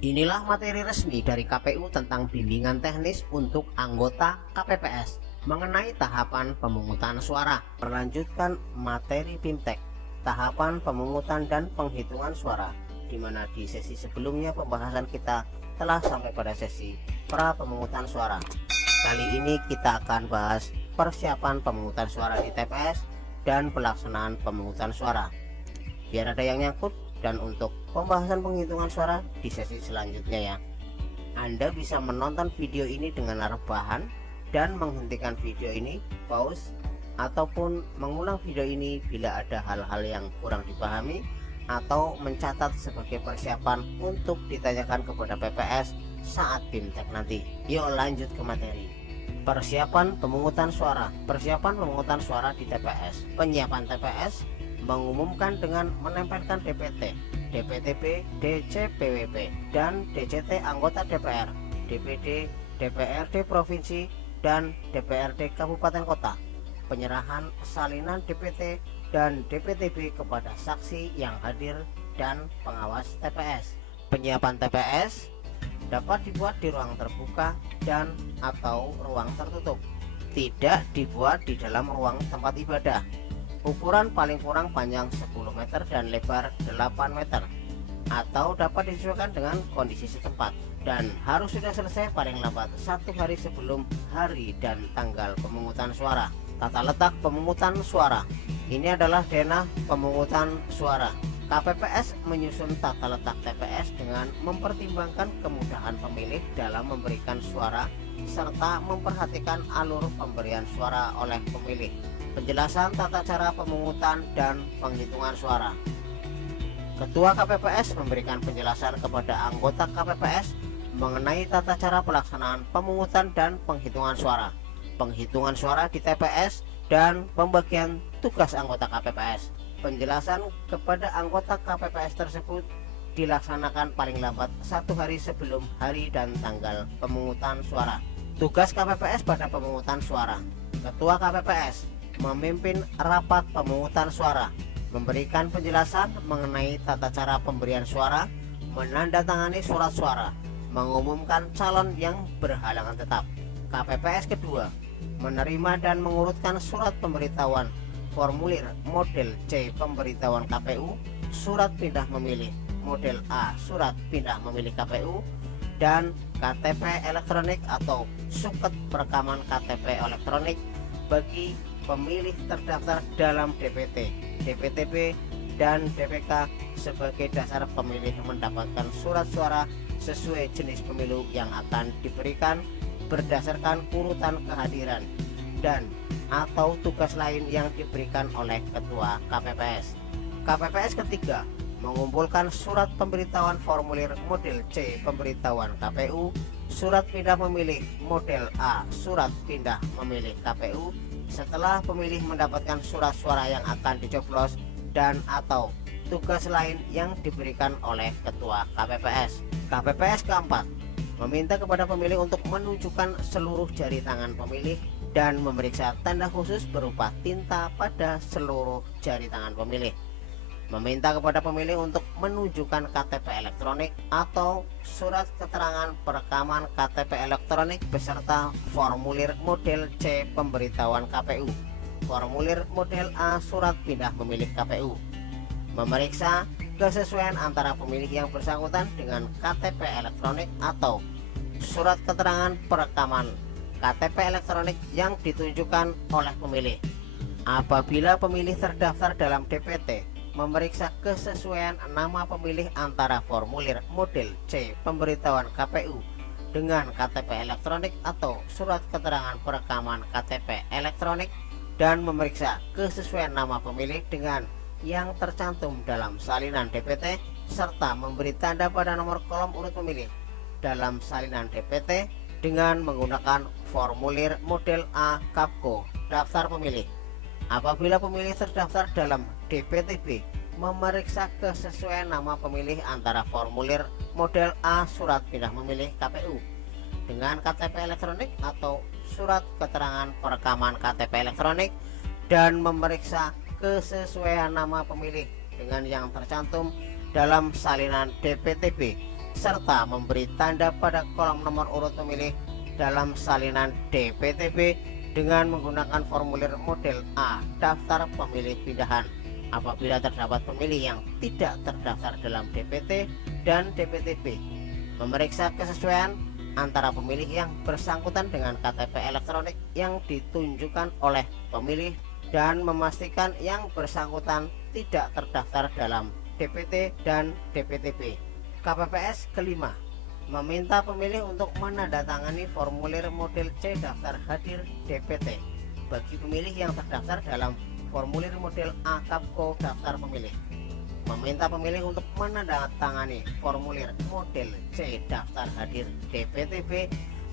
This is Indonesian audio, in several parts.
Inilah materi resmi dari KPU tentang bimbingan teknis untuk anggota KPPS mengenai tahapan pemungutan suara. Melanjutkan materi BIMTEK, tahapan pemungutan dan penghitungan suara, di mana di sesi sebelumnya pembahasan kita telah sampai pada sesi pra pemungutan suara. Kali ini kita akan bahas persiapan pemungutan suara di TPS dan pelaksanaan pemungutan suara, biar ada yang nyangkut. Dan untuk pembahasan penghitungan suara di sesi selanjutnya ya. Anda bisa menonton video ini dengan rebahan dan menghentikan video ini, pause, ataupun mengulang video ini bila ada hal-hal yang kurang dipahami, atau mencatat sebagai persiapan untuk ditanyakan kepada PPS saat BIMTEK nanti. Yuk lanjut ke materi. Persiapan pemungutan suara. Persiapan pemungutan suara di TPS. Penyiapan TPS mengumumkan dengan menempelkan DPT, DPTP, DCPWP, dan DCT anggota DPR, DPD, DPRD Provinsi, dan DPRD Kabupaten Kota. Penyerahan salinan DPT dan DPTB kepada saksi yang hadir dan pengawas TPS. Penyiapan TPS dapat dibuat di ruang terbuka dan atau ruang tertutup, tidak dibuat di dalam ruang tempat ibadah. Ukuran paling kurang panjang 10 meter dan lebar 8 meter, atau dapat disesuaikan dengan kondisi setempat, dan harus sudah selesai paling lambat 1 hari sebelum hari dan tanggal pemungutan suara. Tata letak pemungutan suara. Ini adalah denah pemungutan suara. KPPS menyusun tata letak TPS dengan mempertimbangkan kemudahan pemilih dalam memberikan suara serta memperhatikan alur pemberian suara oleh pemilih. Penjelasan tata cara pemungutan dan penghitungan suara. Ketua KPPS memberikan penjelasan kepada anggota KPPS mengenai tata cara pelaksanaan pemungutan dan penghitungan suara, penghitungan suara di TPS, dan pembagian tugas anggota KPPS. Penjelasan kepada anggota KPPS tersebut dilaksanakan paling lambat 1 hari sebelum hari dan tanggal pemungutan suara. Tugas KPPS pada pemungutan suara. Ketua KPPS memimpin rapat pemungutan suara, memberikan penjelasan mengenai tata cara pemberian suara, menandatangani surat suara, mengumumkan calon yang berhalangan tetap. KPPS kedua menerima dan mengurutkan surat pemberitahuan formulir model C pemberitahuan KPU, surat pindah memilih model A surat pindah memilih KPU, dan KTP elektronik atau suket perekaman KTP elektronik bagi pemilih terdaftar dalam DPT, DPTB, dan DPK sebagai dasar pemilih mendapatkan surat suara sesuai jenis pemilu yang akan diberikan berdasarkan urutan kehadiran dan atau tugas lain yang diberikan oleh Ketua KPPS. KPPS ketiga mengumpulkan surat pemberitahuan formulir model C pemberitahuan KPU, surat pindah memilih model A surat pindah memilih KPU setelah pemilih mendapatkan surat suara yang akan dicoblos dan atau tugas lain yang diberikan oleh Ketua KPPS. KPPS keempat meminta kepada pemilih untuk menunjukkan seluruh jari tangan pemilih dan memeriksa tanda khusus berupa tinta pada seluruh jari tangan pemilih. Meminta kepada pemilih untuk menunjukkan KTP elektronik atau surat keterangan perekaman KTP elektronik beserta formulir model C pemberitahuan KPU, formulir model A surat pindah memilih KPU. Memeriksa kesesuaian antara pemilih yang bersangkutan dengan KTP elektronik atau surat keterangan perekaman KTP elektronik yang ditunjukkan oleh pemilih. Apabila pemilih terdaftar dalam DPT, memeriksa kesesuaian nama pemilih antara formulir model C pemberitahuan KPU dengan KTP elektronik atau surat keterangan perekaman KTP elektronik, dan memeriksa kesesuaian nama pemilih dengan yang tercantum dalam salinan DPT serta memberi tanda pada nomor kolom urut pemilih dalam salinan DPT dengan menggunakan formulir model A Kapko daftar pemilih. Apabila pemilih terdaftar dalam DPTB, memeriksa kesesuaian nama pemilih antara formulir model A surat pindah memilih KPU dengan KTP elektronik atau surat keterangan perekaman KTP elektronik, dan memeriksa kesesuaian nama pemilih dengan yang tercantum dalam salinan DPTB serta memberi tanda pada kolom nomor urut pemilih dalam salinan DPTB dengan menggunakan formulir model A daftar pemilih pindahan. Apabila terdapat pemilih yang tidak terdaftar dalam DPT dan DPTB, memeriksa kesesuaian antara pemilih yang bersangkutan dengan KTP elektronik yang ditunjukkan oleh pemilih dan memastikan yang bersangkutan tidak terdaftar dalam DPT dan DPTB. KPPS kelima, meminta pemilih untuk menandatangani formulir model C daftar hadir DPT bagi pemilih yang terdaftar dalam formulir model A Kapko daftar pemilih. Meminta pemilih untuk menandatangani formulir model C daftar hadir DPTB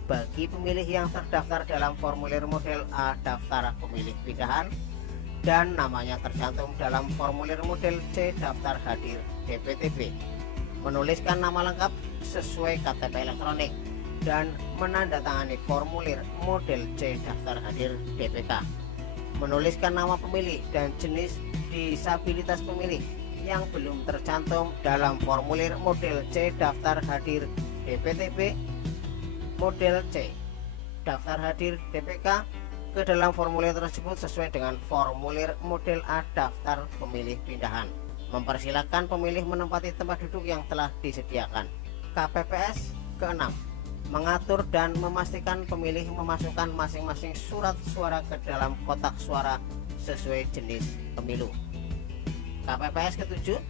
bagi pemilih yang terdaftar dalam formulir model A daftar pemilih pindahan dan namanya tercantum dalam formulir model C daftar hadir DPTB. Menuliskan nama lengkap sesuai KTP elektronik dan menandatangani formulir model C daftar hadir DPK. Menuliskan nama pemilih dan jenis disabilitas pemilih yang belum tercantum dalam formulir model C daftar hadir DPTB model C daftar hadir DPK ke dalam formulir tersebut sesuai dengan formulir model A daftar pemilih pindahan. Mempersilahkan pemilih menempati tempat duduk yang telah disediakan. KPPS ke-6, mengatur dan memastikan pemilih memasukkan masing-masing surat suara ke dalam kotak suara sesuai jenis pemilu. KPPS ke-7,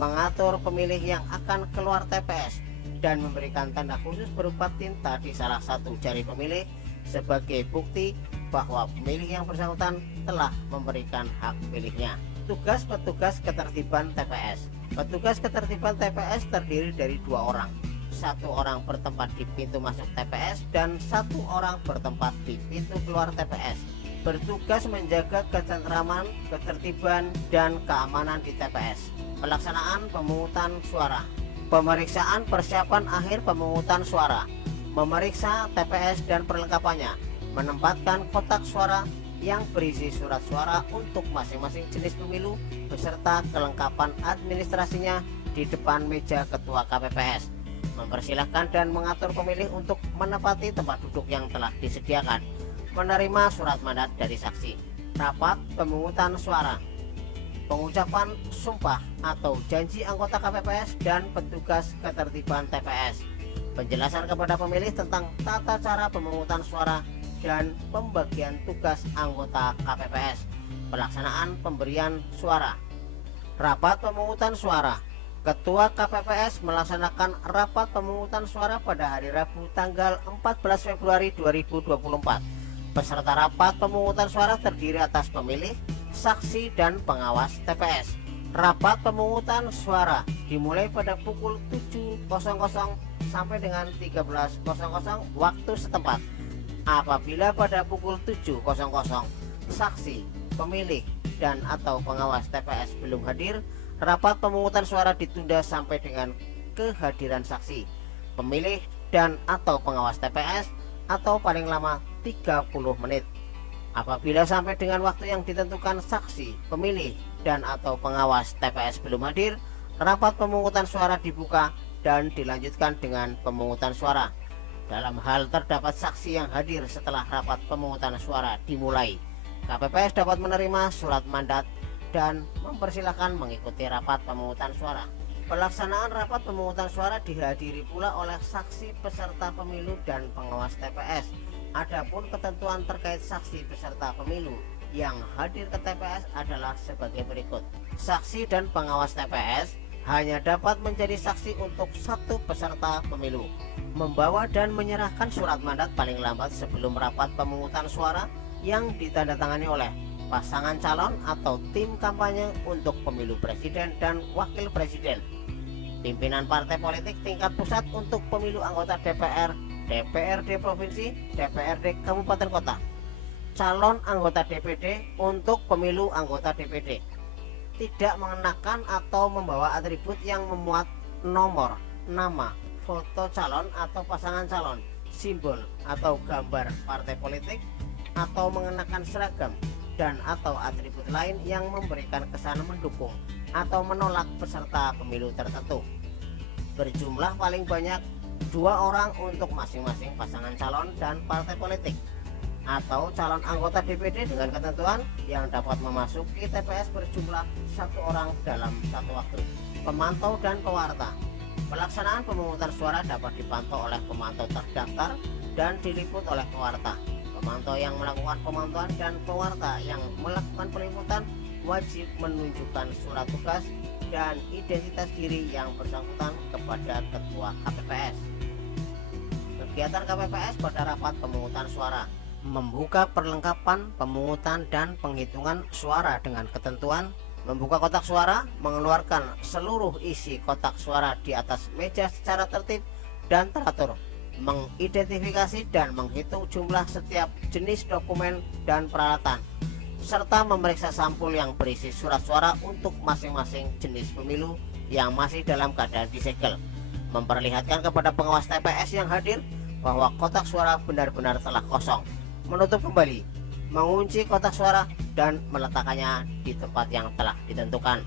mengatur pemilih yang akan keluar TPS dan memberikan tanda khusus berupa tinta di salah satu jari pemilih sebagai bukti bahwa pemilih yang bersangkutan telah memberikan hak pilihnya. Tugas petugas ketertiban TPS. Petugas ketertiban TPS terdiri dari 2 orang. 1 orang bertempat di pintu masuk TPS dan 1 orang bertempat di pintu keluar TPS. Bertugas menjaga ketentraman, ketertiban, dan keamanan di TPS. Pelaksanaan pemungutan suara. Pemeriksaan persiapan akhir pemungutan suara. Memeriksa TPS dan perlengkapannya. Menempatkan kotak suara yang berisi surat suara untuk masing-masing jenis pemilu beserta kelengkapan administrasinya di depan meja ketua KPPS. Mempersilahkan dan mengatur pemilih untuk menempati tempat duduk yang telah disediakan. Menerima surat mandat dari saksi. Rapat pemungutan suara. Pengucapan sumpah atau janji anggota KPPS dan petugas ketertiban TPS. Penjelasan kepada pemilih tentang tata cara pemungutan suara dan pembagian tugas anggota KPPS. Pelaksanaan pemberian suara. Rapat pemungutan suara. Ketua KPPS melaksanakan rapat pemungutan suara pada hari Rabu tanggal 14 Februari 2024. Peserta rapat pemungutan suara terdiri atas pemilih, saksi, dan pengawas TPS. Rapat pemungutan suara dimulai pada pukul 7.00 sampai dengan 13.00 waktu setempat. Apabila pada pukul 7.00 saksi, pemilih, dan atau pengawas TPS belum hadir, rapat pemungutan suara ditunda sampai dengan kehadiran saksi, pemilih, dan atau pengawas TPS atau paling lama 30 menit. Apabila sampai dengan waktu yang ditentukan saksi, pemilih, dan atau pengawas TPS belum hadir, rapat pemungutan suara dibuka dan dilanjutkan dengan pemungutan suara. Dalam hal terdapat saksi yang hadir setelah rapat pemungutan suara dimulai, KPPS dapat menerima surat mandat dan mempersilahkan mengikuti rapat pemungutan suara. Pelaksanaan rapat pemungutan suara dihadiri pula oleh saksi peserta pemilu dan pengawas TPS. Adapun ketentuan terkait saksi peserta pemilu yang hadir ke TPS adalah sebagai berikut. Saksi dan pengawas TPS hanya dapat menjadi saksi untuk 1 peserta pemilu. Membawa dan menyerahkan surat mandat paling lambat sebelum rapat pemungutan suara yang ditandatangani oleh pasangan calon atau tim kampanye untuk pemilu presiden dan wakil presiden, pimpinan partai politik tingkat pusat untuk pemilu anggota DPR, DPRD provinsi, DPRD kabupaten kota, calon anggota DPD untuk pemilu anggota DPD. Tidak mengenakan atau membawa atribut yang memuat nomor, nama, foto calon atau pasangan calon, simbol atau gambar partai politik, atau mengenakan seragam dan atau atribut lain yang memberikan kesan mendukung atau menolak peserta pemilu tertentu. berjumlah paling banyak 2 orang untuk masing-masing pasangan calon dan partai politik, atau calon anggota DPD dengan ketentuan yang dapat memasuki TPS berjumlah 1 orang dalam satu waktu. Pemantau dan pewarta. Pelaksanaan pemungutan suara dapat dipantau oleh pemantau terdaftar dan diliput oleh pewarta. Pemantau yang melakukan pemantauan dan pewarta yang melakukan peliputan wajib menunjukkan surat tugas dan identitas diri yang bersangkutan kepada ketua KPPS. Kegiatan KPPS pada rapat pemungutan suara: membuka perlengkapan pemungutan dan penghitungan suara dengan ketentuan membuka kotak suara, mengeluarkan seluruh isi kotak suara di atas meja secara tertib dan teratur, mengidentifikasi dan menghitung jumlah setiap jenis dokumen dan peralatan, serta memeriksa sampul yang berisi surat suara untuk masing-masing jenis pemilu yang masih dalam keadaan disegel, memperlihatkan kepada pengawas TPS yang hadir bahwa kotak suara benar-benar telah kosong, menutup kembali, mengunci kotak suara dan meletakkannya di tempat yang telah ditentukan,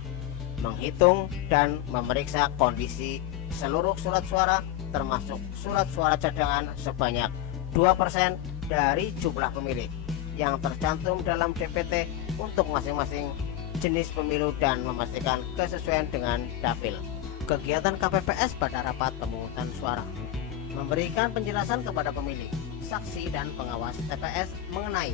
menghitung dan memeriksa kondisi seluruh surat suara termasuk surat suara cadangan sebanyak 2% dari jumlah pemilih yang tercantum dalam DPT untuk masing-masing jenis pemilu dan memastikan kesesuaian dengan dapil. Kegiatan KPPS pada rapat pemungutan suara: memberikan penjelasan kepada pemilih, saksi dan pengawas TPS mengenai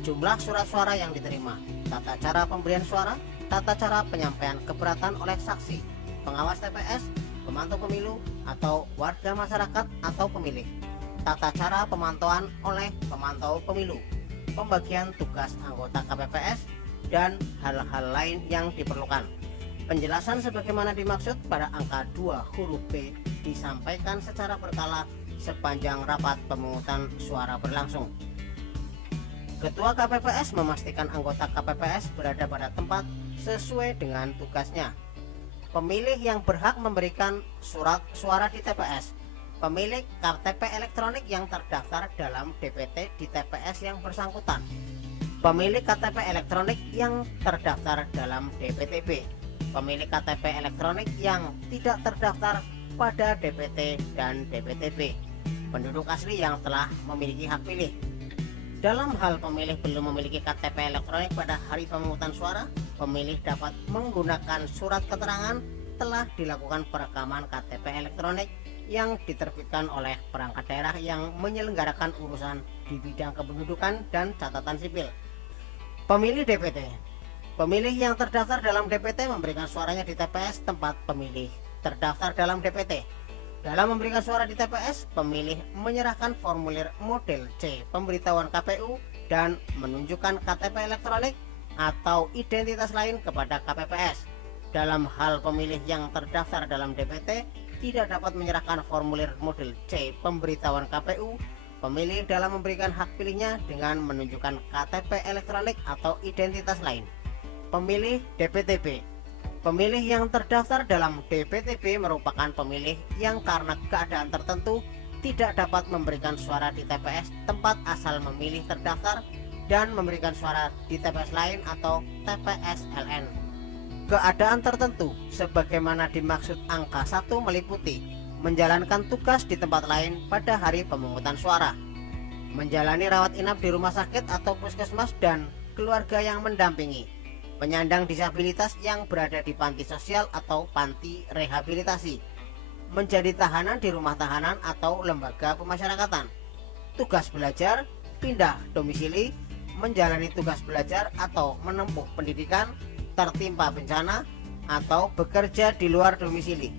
jumlah surat suara yang diterima, tata cara pemberian suara, tata cara penyampaian keberatan oleh saksi, pengawas TPS, pemantau pemilu atau warga masyarakat atau pemilih, tata cara pemantauan oleh pemantau pemilu, pembagian tugas anggota KPPS, dan hal-hal lain yang diperlukan. Penjelasan sebagaimana dimaksud pada angka 2 huruf B disampaikan secara berkala sepanjang rapat pemungutan suara berlangsung. Ketua KPPS memastikan anggota KPPS berada pada tempat sesuai dengan tugasnya. Pemilih yang berhak memberikan surat suara di TPS: pemilik KTP elektronik yang terdaftar dalam DPT di TPS yang bersangkutan, pemilik KTP elektronik yang terdaftar dalam DPTB, pemilik KTP elektronik yang tidak terdaftar pada DPT dan DPTB, penduduk asli yang telah memiliki hak pilih. Dalam hal pemilih belum memiliki KTP elektronik pada hari pemungutan suara, pemilih dapat menggunakan surat keterangan telah dilakukan perekaman KTP elektronik yang diterbitkan oleh perangkat daerah yang menyelenggarakan urusan di bidang kependudukan dan catatan sipil. Pemilih DPT: pemilih yang terdaftar dalam DPT memberikan suaranya di TPS tempat pemilih terdaftar dalam DPT. Dalam memberikan suara di TPS, pemilih menyerahkan formulir model C pemberitahuan KPU dan menunjukkan KTP elektronik atau identitas lain kepada KPPS. Dalam hal pemilih yang terdaftar dalam DPT tidak dapat menyerahkan formulir model C pemberitahuan KPU, pemilih dalam memberikan hak pilihnya dengan menunjukkan KTP elektronik atau identitas lain. Pemilih DPTB: pemilih yang terdaftar dalam DPTB merupakan pemilih yang karena keadaan tertentu tidak dapat memberikan suara di TPS tempat asal memilih terdaftar dan memberikan suara di TPS lain atau TPS LN. Keadaan tertentu sebagaimana dimaksud angka 1 meliputi menjalankan tugas di tempat lain pada hari pemungutan suara, menjalani rawat inap di rumah sakit atau puskesmas dan keluarga yang mendampingi, penyandang disabilitas yang berada di panti sosial atau panti rehabilitasi, menjadi tahanan di rumah tahanan atau lembaga pemasyarakatan, tugas belajar, pindah domisili, menjalani tugas belajar atau menempuh pendidikan, tertimpa bencana, atau bekerja di luar domisili.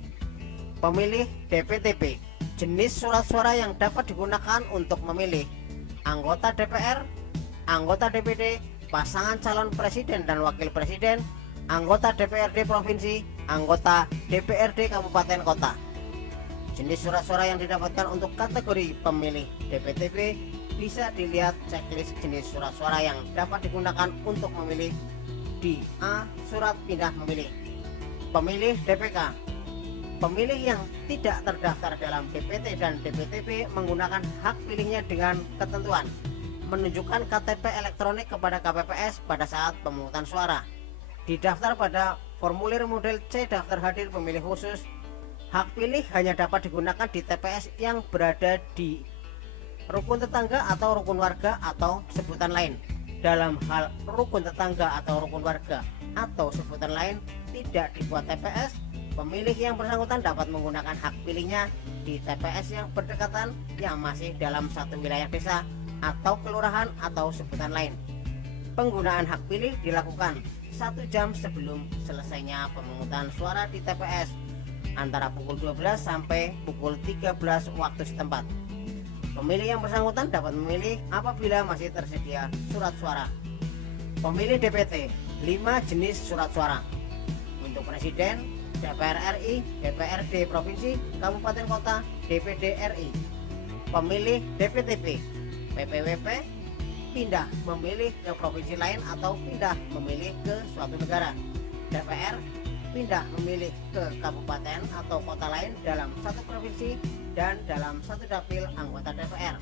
Pemilih DPTB: jenis surat suara yang dapat digunakan untuk memilih anggota DPR, anggota DPD, pasangan calon presiden dan wakil presiden, anggota DPRD provinsi, anggota DPRD kabupaten kota. Jenis surat suara yang didapatkan untuk kategori pemilih DPTB bisa dilihat checklist jenis surat suara yang dapat digunakan untuk memilih di A. Surat pindah memilih. Pemilih DPK: pemilih yang tidak terdaftar dalam DPT dan DPTB menggunakan hak pilihnya dengan ketentuan menunjukkan KTP elektronik kepada KPPS pada saat pemungutan suara, didaftar pada formulir model C daftar hadir pemilih khusus Hak pilih hanya dapat digunakan di TPS yang berada di rukun tetangga atau rukun warga atau sebutan lain. Dalam hal rukun tetangga atau rukun warga atau sebutan lain tidak dibuat TPS, pemilih yang bersangkutan dapat menggunakan hak pilihnya di TPS yang berdekatan yang masih dalam satu wilayah desa atau kelurahan atau sebutan lain. Penggunaan hak pilih dilakukan 1 jam sebelum selesainya pemungutan suara di TPS antara pukul 12 sampai pukul 13 waktu setempat. Pemilih yang bersangkutan dapat memilih apabila masih tersedia surat suara. Pemilih DPT 5 jenis surat suara untuk Presiden, DPR RI, DPRD Provinsi, Kabupaten Kota, DPD RI. Pemilih DPTP, PPWP pindah memilih ke provinsi lain atau pindah memilih ke suatu negara. DPR pindah memilih ke kabupaten atau kota lain dalam satu provinsi dan dalam satu dapil anggota DPR.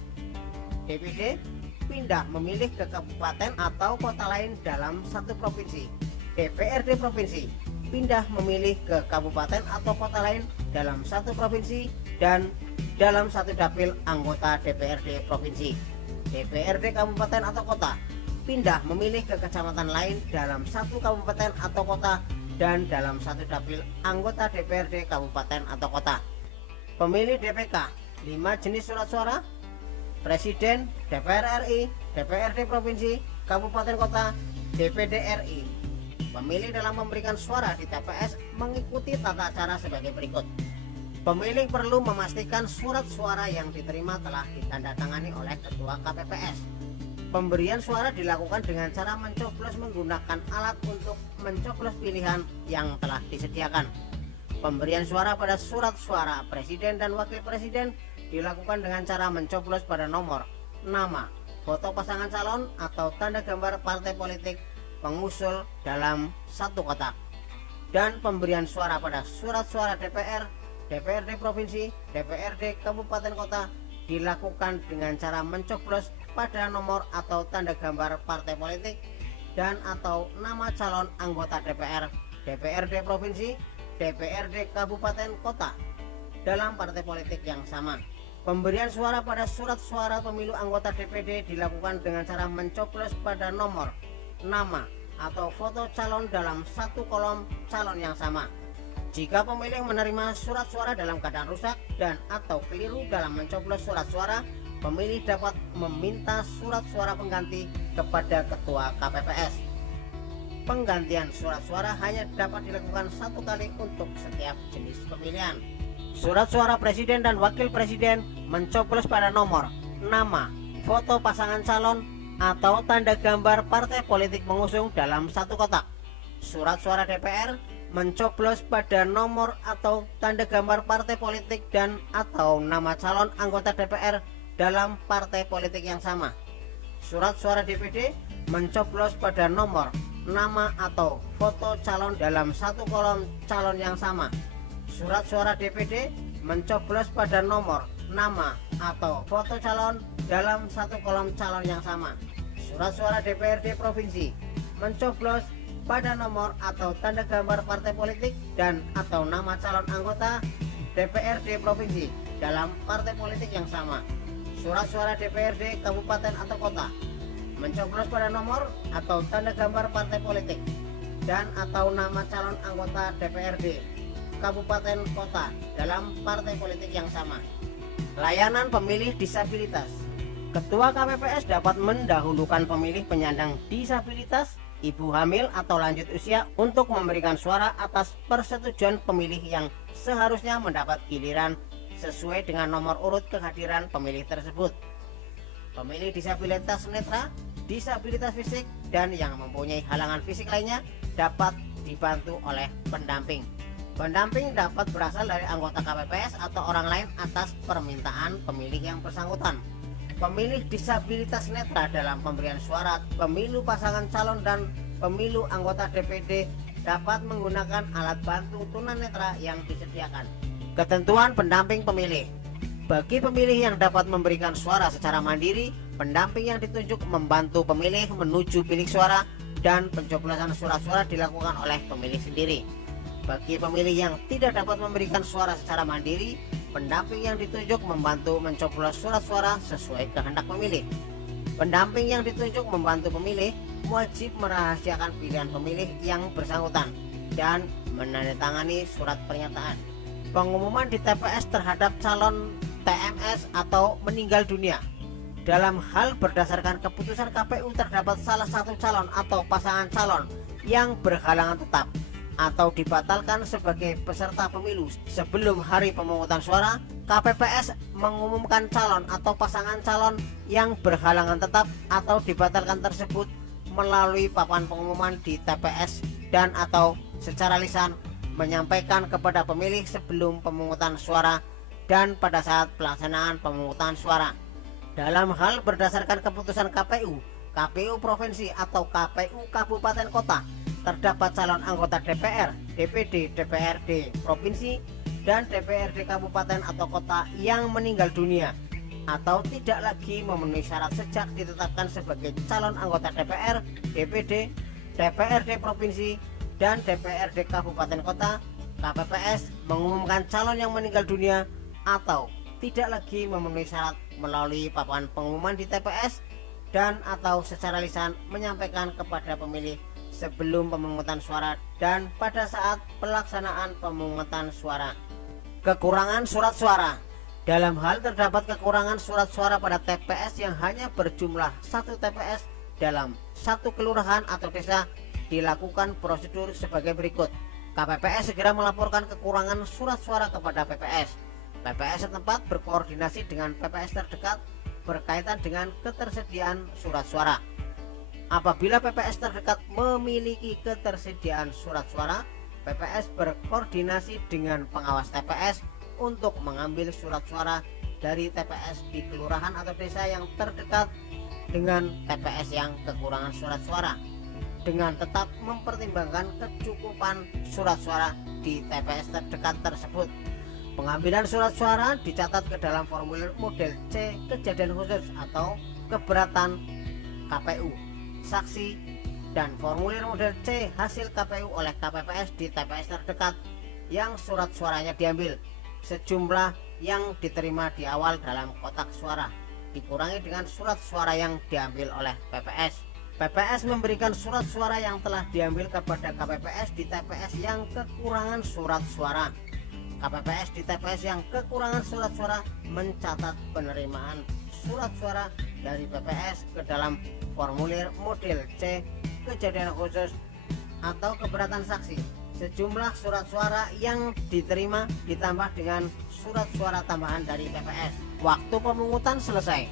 DPD pindah memilih ke kabupaten atau kota lain dalam satu provinsi. DPRD provinsi pindah memilih ke kabupaten atau kota lain dalam satu provinsi dan dalam satu dapil anggota DPRD provinsi. DPRD kabupaten atau kota pindah memilih ke kecamatan lain dalam satu kabupaten atau kota dan dalam satu dapil anggota DPRD kabupaten atau kota. Pemilih DPK 5 jenis surat suara Presiden, DPR RI, DPRD Provinsi, Kabupaten Kota, DPD RI. Pemilih dalam memberikan suara di TPS mengikuti tata cara sebagai berikut. Pemilih perlu memastikan surat suara yang diterima telah ditandatangani oleh Ketua KPPS. Pemberian suara dilakukan dengan cara mencoblos menggunakan alat untuk mencoblos pilihan yang telah disediakan. Pemberian suara pada surat suara Presiden dan Wakil Presiden dilakukan dengan cara mencoblos pada nomor, nama, foto pasangan calon atau tanda gambar partai politik pengusul dalam satu kotak. Dan pemberian suara pada surat suara DPR, DPRD Provinsi, DPRD Kabupaten Kota dilakukan dengan cara mencoblos pada nomor atau tanda gambar partai politik dan atau nama calon anggota DPR, DPRD Provinsi, DPRD Kabupaten Kota dalam partai politik yang sama. Pemberian suara pada surat suara pemilu anggota DPD dilakukan dengan cara mencoblos pada nomor, nama, atau foto calon dalam satu kolom calon yang sama. Jika pemilih menerima surat suara dalam keadaan rusak dan atau keliru dalam mencoblos surat suara, pemilih dapat meminta surat suara pengganti kepada Ketua KPPS. Penggantian surat suara hanya dapat dilakukan satu kali untuk setiap jenis pemilihan. Surat suara Presiden dan Wakil Presiden mencoblos pada nomor, nama, foto pasangan calon, atau tanda gambar partai politik pengusung dalam satu kotak. Surat suara DPR mencoblos pada nomor atau tanda gambar partai politik dan atau nama calon anggota DPR dalam partai politik yang sama. Surat suara DPD mencoblos pada nomor, nama atau foto calon dalam satu kolom calon yang sama. Surat suara DPD mencoblos pada nomor, nama atau foto calon dalam satu kolom calon yang sama. Surat suara DPRD Provinsi mencoblos pada nomor atau tanda gambar partai politik dan atau nama calon anggota DPRD Provinsi dalam partai politik yang sama. Surat suara DPRD Kabupaten atau Kota mencoblos pada nomor atau tanda gambar partai politik dan atau nama calon anggota DPRD Kabupaten Kota dalam partai politik yang sama. Layanan pemilih disabilitas. Ketua KPPS dapat mendahulukan pemilih penyandang disabilitas, ibu hamil atau lanjut usia untuk memberikan suara atas persetujuan pemilih yang seharusnya mendapat giliran sesuai dengan nomor urut kehadiran pemilih tersebut. Pemilih disabilitas netra, disabilitas fisik, dan yang mempunyai halangan fisik lainnya dapat dibantu oleh pendamping. Pendamping dapat berasal dari anggota KPPS atau orang lain atas permintaan pemilih yang bersangkutan. Pemilih disabilitas netra dalam pemberian suara pemilu pasangan calon dan pemilu anggota DPD dapat menggunakan alat bantu tunanetra yang disediakan. Ketentuan pendamping pemilih. Bagi pemilih yang dapat memberikan suara secara mandiri, pendamping yang ditunjuk membantu pemilih menuju bilik suara dan pencoblosan surat suara dilakukan oleh pemilih sendiri. Bagi pemilih yang tidak dapat memberikan suara secara mandiri, pendamping yang ditunjuk membantu mencoblos surat suara sesuai kehendak pemilih. Pendamping yang ditunjuk membantu pemilih wajib merahasiakan pilihan pemilih yang bersangkutan dan menandatangani surat pernyataan. Pengumuman di TPS terhadap calon TMS atau meninggal dunia. Dalam hal berdasarkan keputusan KPU terdapat salah satu calon atau pasangan calon yang berhalangan tetap atau dibatalkan sebagai peserta pemilu sebelum hari pemungutan suara, KPPS mengumumkan calon atau pasangan calon yang berhalangan tetap atau dibatalkan tersebut melalui papan pengumuman di TPS dan atau secara lisan menyampaikan kepada pemilih sebelum pemungutan suara dan pada saat pelaksanaan pemungutan suara. Dalam hal berdasarkan keputusan KPU, KPU provinsi atau KPU kabupaten kota, terdapat calon anggota DPR, DPD, DPRD provinsi, dan DPRD kabupaten atau kota yang meninggal dunia atau tidak lagi memenuhi syarat sejak ditetapkan sebagai calon anggota DPR, DPD, DPRD provinsi, dan DPRD kabupaten kota. KPPS mengumumkan calon yang meninggal dunia atau tidak lagi memenuhi syarat melalui papan pengumuman di TPS dan atau secara lisan menyampaikan kepada pemilih sebelum pemungutan suara dan pada saat pelaksanaan pemungutan suara. Kekurangan surat suara. Dalam hal terdapat kekurangan surat suara pada TPS yang hanya berjumlah 1 TPS dalam 1 kelurahan atau desa, dilakukan prosedur sebagai berikut. KPPS segera melaporkan kekurangan surat suara kepada PPS. PPS setempat berkoordinasi dengan PPS terdekat berkaitan dengan ketersediaan surat suara. Apabila PPS terdekat memiliki ketersediaan surat suara, PPS berkoordinasi dengan pengawas TPS untuk mengambil surat suara dari TPS di kelurahan atau desa yang terdekat dengan TPS yang kekurangan surat suara, dengan tetap mempertimbangkan kecukupan surat suara di TPS terdekat tersebut. Pengambilan surat suara dicatat ke dalam formulir model C kejadian khusus atau keberatan KPU, saksi, dan formulir model C hasil KPU oleh KPPS di TPS terdekat yang surat suaranya diambil. Sejumlah yang diterima di awal dalam kotak suara dikurangi dengan surat suara yang diambil oleh PPS. PPS memberikan surat suara yang telah diambil kepada KPPS di TPS yang kekurangan surat suara. KPPS di TPS yang kekurangan surat suara mencatat penerimaan surat suara dari PPS ke dalam formulir model C kejadian khusus atau keberatan saksi. Sejumlah surat suara yang diterima ditambah dengan surat suara tambahan dari PPS. Waktu pemungutan selesai.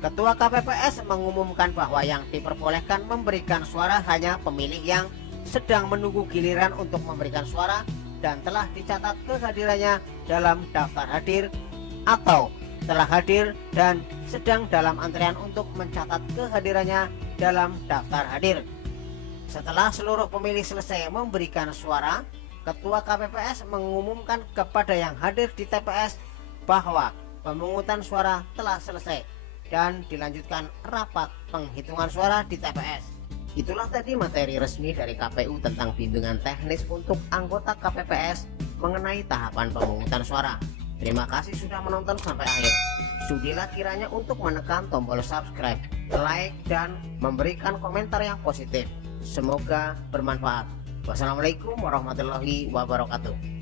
Ketua KPPS mengumumkan bahwa yang diperbolehkan memberikan suara hanya pemilih yang sedang menunggu giliran untuk memberikan suara dan telah dicatat kehadirannya dalam daftar hadir atau telah hadir dan sedang dalam antrean untuk mencatat kehadirannya dalam daftar hadir. Setelah seluruh pemilih selesai memberikan suara, Ketua KPPS mengumumkan kepada yang hadir di TPS bahwa pemungutan suara telah selesai dan dilanjutkan rapat penghitungan suara di TPS. Itulah tadi materi resmi dari KPU tentang bimbingan teknis untuk anggota KPPS mengenai tahapan pemungutan suara. Terima kasih sudah menonton sampai akhir. Sudilah kiranya untuk menekan tombol subscribe, like, dan memberikan komentar yang positif. Semoga bermanfaat. Wassalamualaikum warahmatullahi wabarakatuh.